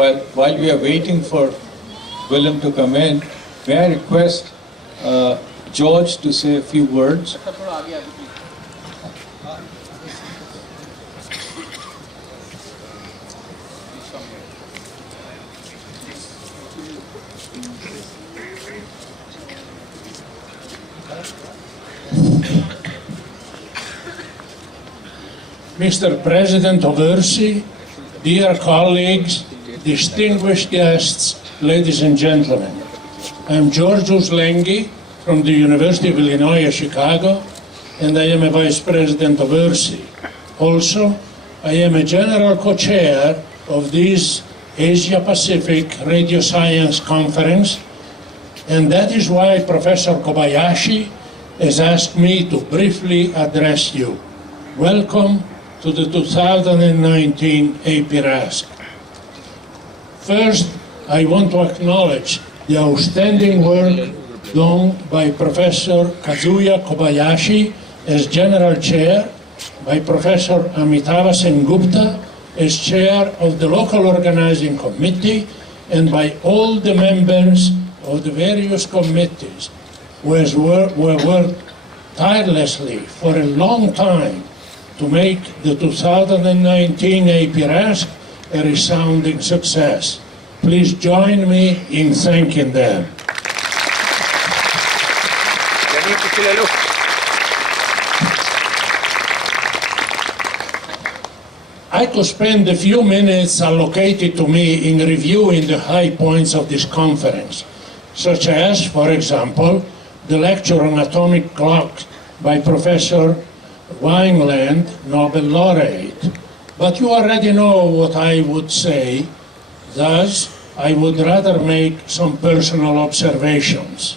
But while we are waiting for Willem to come in, may I request George to say a few words? Mr. President of ERSI, dear colleagues, distinguished guests, ladies and gentlemen. I'm Georgios Lengi from the University of Illinois at Chicago, and I am a Vice President of ERSI. Also, I am a General Co-Chair of this Asia-Pacific Radio Science Conference, and that is why Professor Kobayashi has asked me to briefly address you. Welcome to the 2019 AP-RASC. First, I want to acknowledge the outstanding work done by Professor Kazuya Kobayashi as General Chair, by Professor Amitava Sengupta as Chair of the Local Organizing Committee, and by all the members of the various committees who have worked tirelessly for a long time to make the 2019 AP-RASC a resounding success. Please join me in thanking them. I could spend a few minutes allocated to me in reviewing the high points of this conference, such as, for example, the lecture on atomic clocks by Professor Wineland, Nobel laureate. But you already know what I would say, thus I would rather make some personal observations.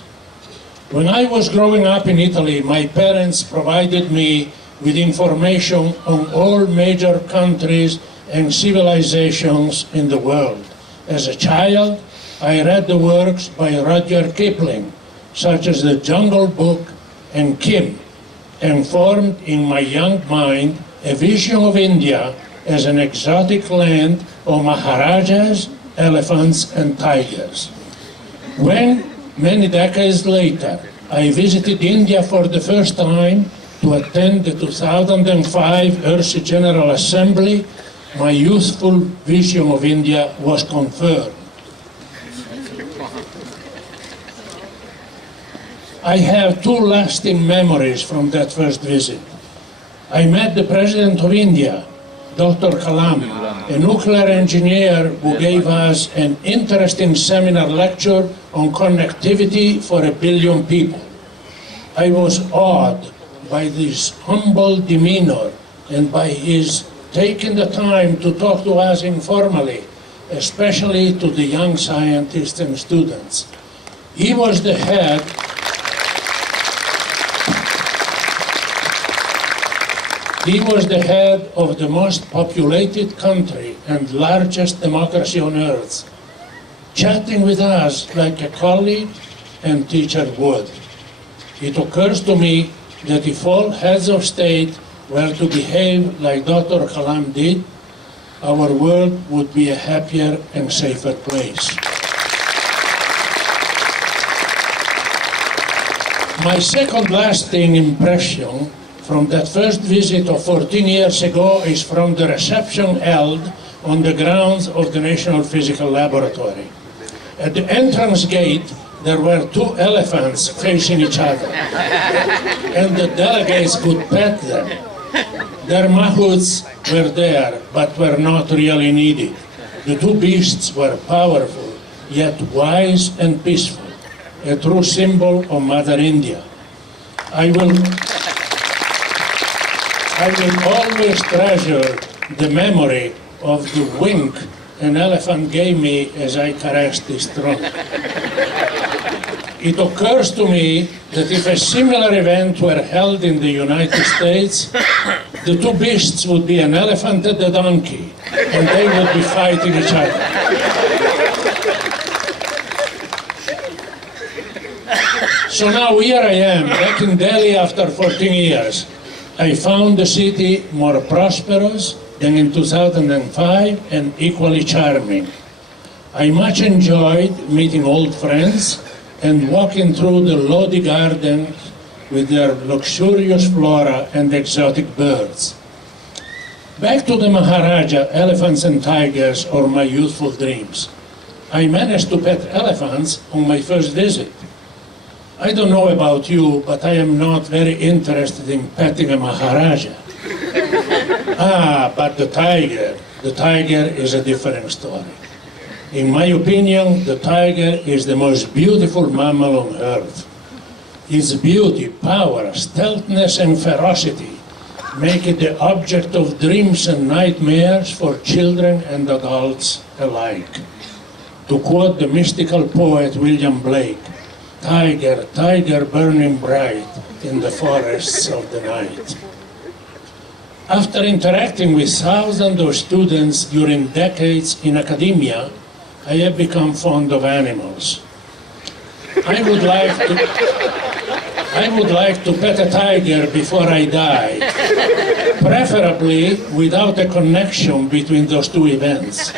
When I was growing up in Italy, my parents provided me with information on all major countries and civilizations in the world. As a child, I read the works by Rudyard Kipling, such as The Jungle Book and Kim, and formed in my young mind a vision of India as an exotic land of Maharajas, elephants, and tigers. When, many decades later, I visited India for the first time to attend the 2005 ERSI General Assembly, my youthful vision of India was confirmed. I have two lasting memories from that first visit. I met the President of India, Dr. Kalam, a nuclear engineer who gave us an interesting seminar lecture on connectivity for 1 billion people. I was awed by his humble demeanor and by his taking the time to talk to us informally, especially to the young scientists and students. He was the head of the most populated country and largest democracy on earth, chatting with us like a colleague and teacher would. It occurs to me that if all heads of state were to behave like Dr. Kalam did, our world would be a happier and safer place. My second lasting impression from that first visit of 14 years ago is from the reception held on the grounds of the National Physical Laboratory. At the entrance gate, there were two elephants facing each other, and the delegates could pet them. Their mahouts were there, but were not really needed. The two beasts were powerful, yet wise and peaceful, a true symbol of Mother India. I will always treasure the memory of the wink an elephant gave me as I caressed his trunk. It occurs to me that if a similar event were held in the United States, the two beasts would be an elephant and a donkey, and they would be fighting each other. So now here I am, back in Delhi after 14 years. I found the city more prosperous than in 2005 and equally charming. I much enjoyed meeting old friends and walking through the Lodi gardens with their luxurious flora and exotic birds. Back to the Maharaja, elephants and tigers are my youthful dreams. I managed to pet elephants on my first visit. I don't know about you, but I am not very interested in petting a Maharaja. But the tiger is a different story. In my opinion, the tiger is the most beautiful mammal on earth. Its beauty, power, stealthiness, and ferocity make it the object of dreams and nightmares for children and adults alike. To quote the mystical poet William Blake, "Tiger, tiger burning bright in the forests of the night." After interacting with thousands of students during decades in academia, I have become fond of animals. I would like to pet a tiger before I die, preferably without a connection between those two events.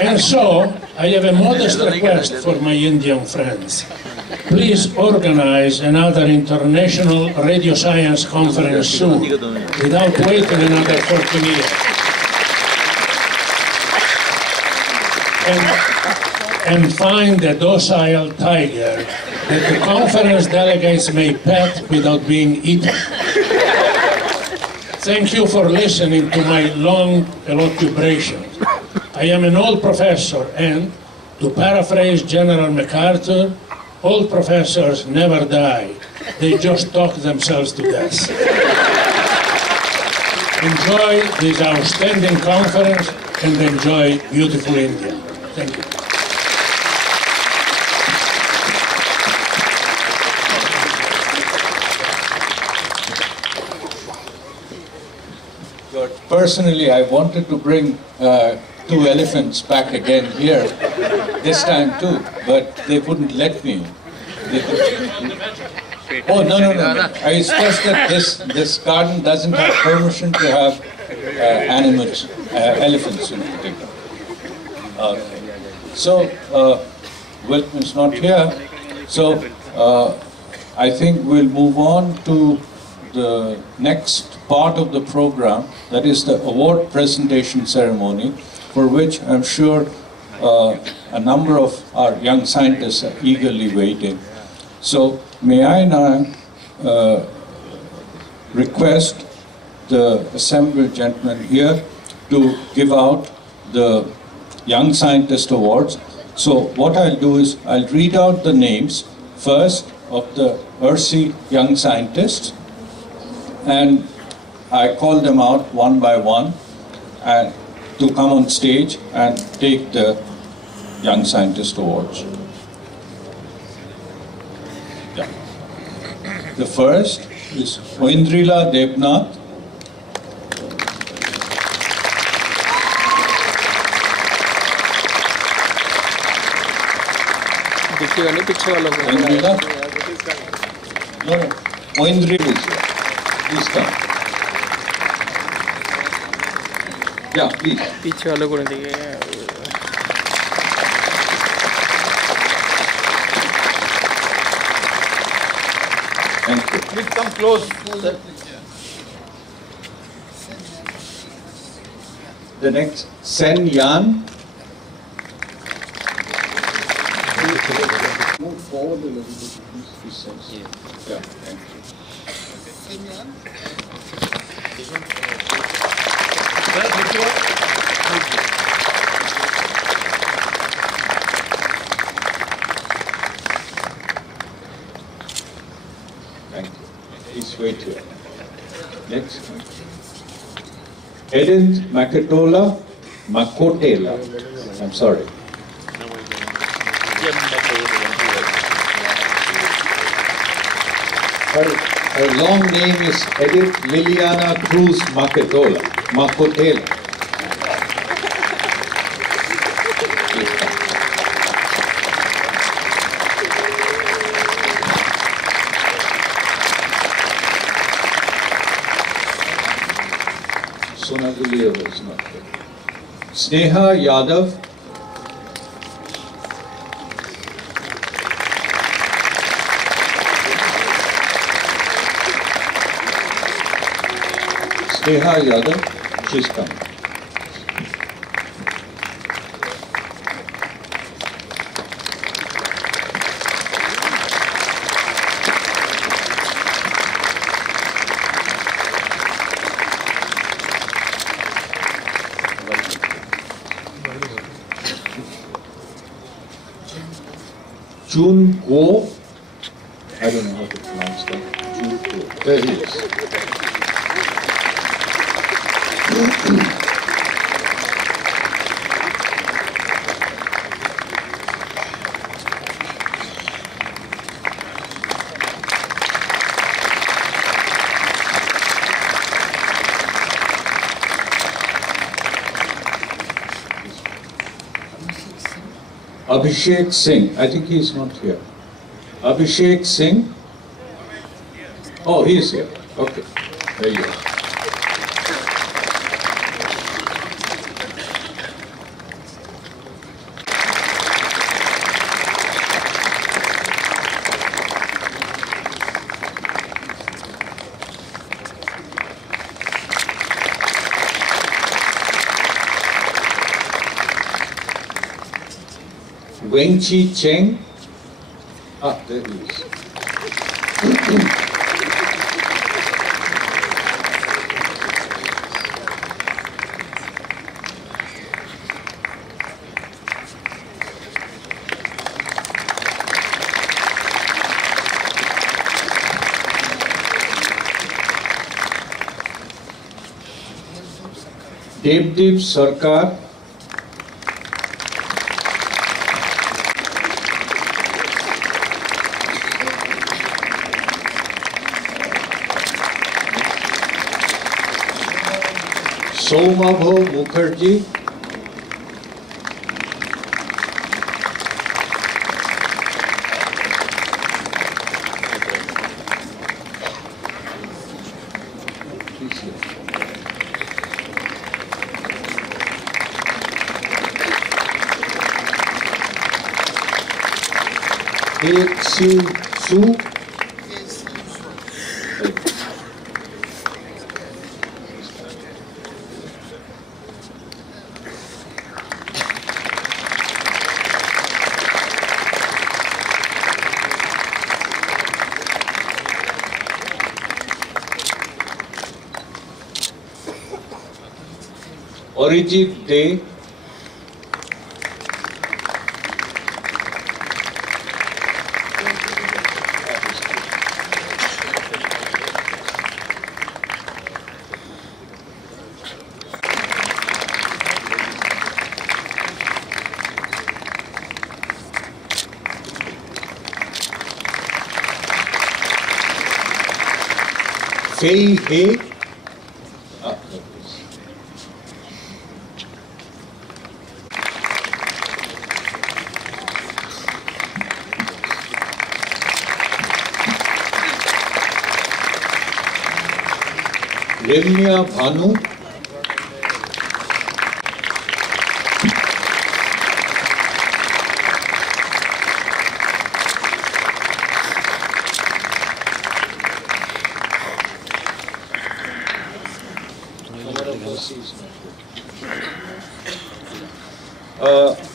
And so, I have a modest request for my Indian friends. Please organize another international radio science conference soon, without waiting another 14 years. And find a docile tiger that the conference delegates may pet without being eaten. Thank you for listening to my long elucubration. I am an old professor and, to paraphrase General MacArthur, old professors never die. They just talk themselves to death. Enjoy this outstanding conference and enjoy beautiful India. Thank you. Personally, I wanted to bring two elephants back again here, this time too, but they wouldn't let me. Oh, no. It's just that this garden doesn't have permission to have animals, elephants in particular. So, Wilton is not here, so I think we'll move on to the next part of the program, that is the award presentation ceremony, for which I'm sure a number of our young scientists are eagerly waiting. So may I now request the assembled gentlemen here to give out the Young Scientist Awards. So what I'll do is I'll read out the names first of the ERSI Young Scientists, and I call them out one by one and to come on stage and take the Young Scientist Awards. Yeah. The first is Oindrila Debnath. Oindrila? No. Oindrila is here. Please come. Yeah, please. पीछे वालों को नहीं दिखे Thank you. Please come close. The next, Sen Yan. Move forward a little bit, please. Yeah, thank you. Thank you. Please wait here. Next. Edith Makotela. I'm sorry. Her long name is Edith Liliana Cruz Makotela. Sonaguleva is not here. Sneha Yadav. Neha Yadav, she's coming. June Go, I don't know how to pronounce that. June Go, there he is. Abhishek Singh, I think he's not here. Abhishek Singh? Oh, he's here. Okay, there you are. Wenqi Cheng. Ah, there he is. Devdeep Sarkar. Somabho Mukherjee. Siu Su. Arijit Day. Fei He. Remya Bhanu.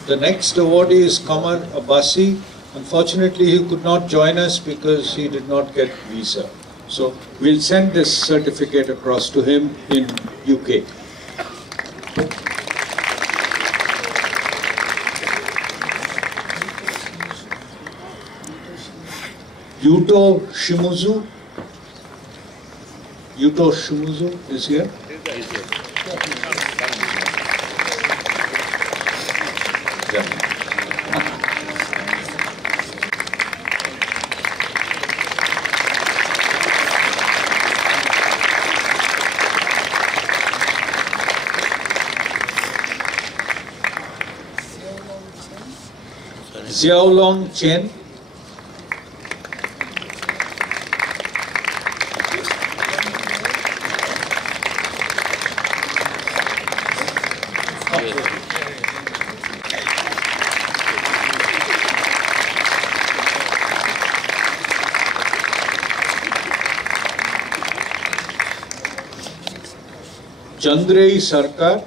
The next awardee is Qamar Abbasi. Unfortunately, he could not join us because he did not get visa. So we'll send this certificate across to him in UK. Yuto Shimizu. Yuto Shimizu is here. Xiaolong Chen. Chandrei Sarkar,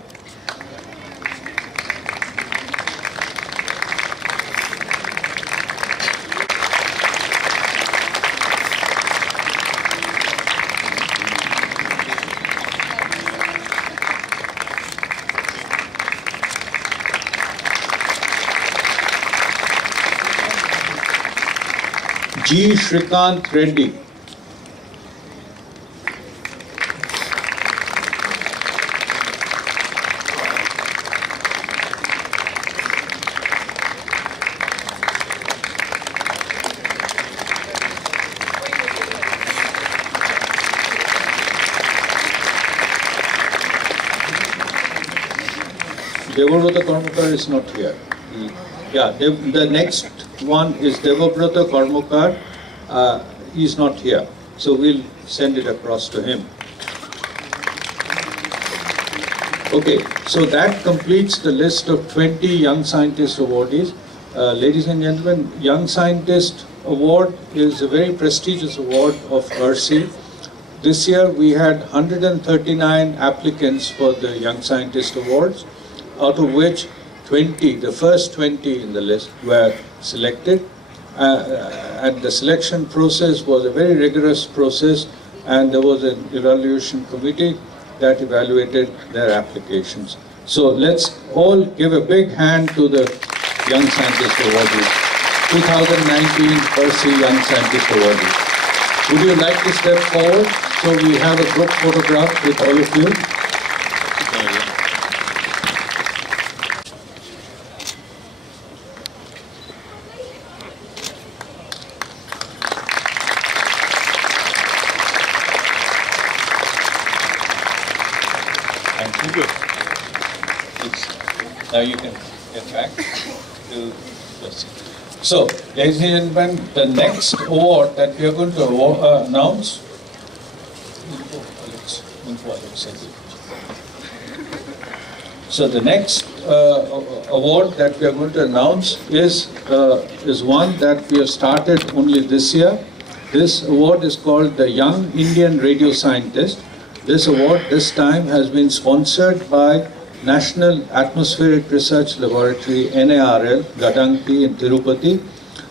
G. Shrikant Reddy, Devabrata Karmakar is not here. Yeah, the next one is Devabrata Karmakar. He's not here. So we'll send it across to him. Okay, so that completes the list of 20 Young Scientist awardees. Ladies and gentlemen, Young Scientist Award is a very prestigious award of RC. This year we had 139 applicants for the Young Scientist Awards, out of which 20, the first 20 in the list, were selected. And the selection process was a very rigorous process, and there was an evaluation committee that evaluated their applications. So let's all give a big hand to the Young Scientist Awardees, 2019 Percy Young Scientist Awardees. Would you like to step forward so we have a group photograph with all of you? Thank you. Now you can get back to this. So, ladies and gentlemen, the next award that we are going to announce. So the next award that we are going to announce is one that we have started only this year. This award is called the Young Indian Radio Scientist. This award this time has been sponsored by National Atmospheric Research Laboratory, NARL, Gadanti in Tirupati.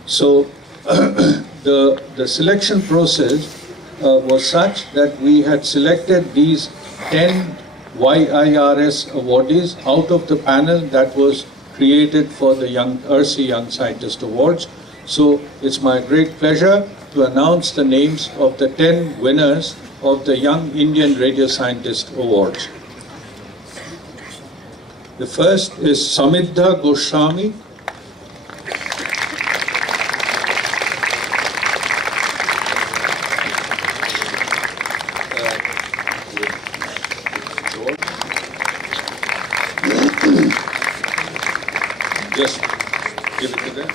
So the selection process was such that we had selected these 10 YIRS awardees out of the panel that was created for the RC Young Scientist Awards. So it's my great pleasure to announce the names of the 10 winners of the Young Indian Radio Scientist Awards. The first is Samidha Goswami. Just give it to them.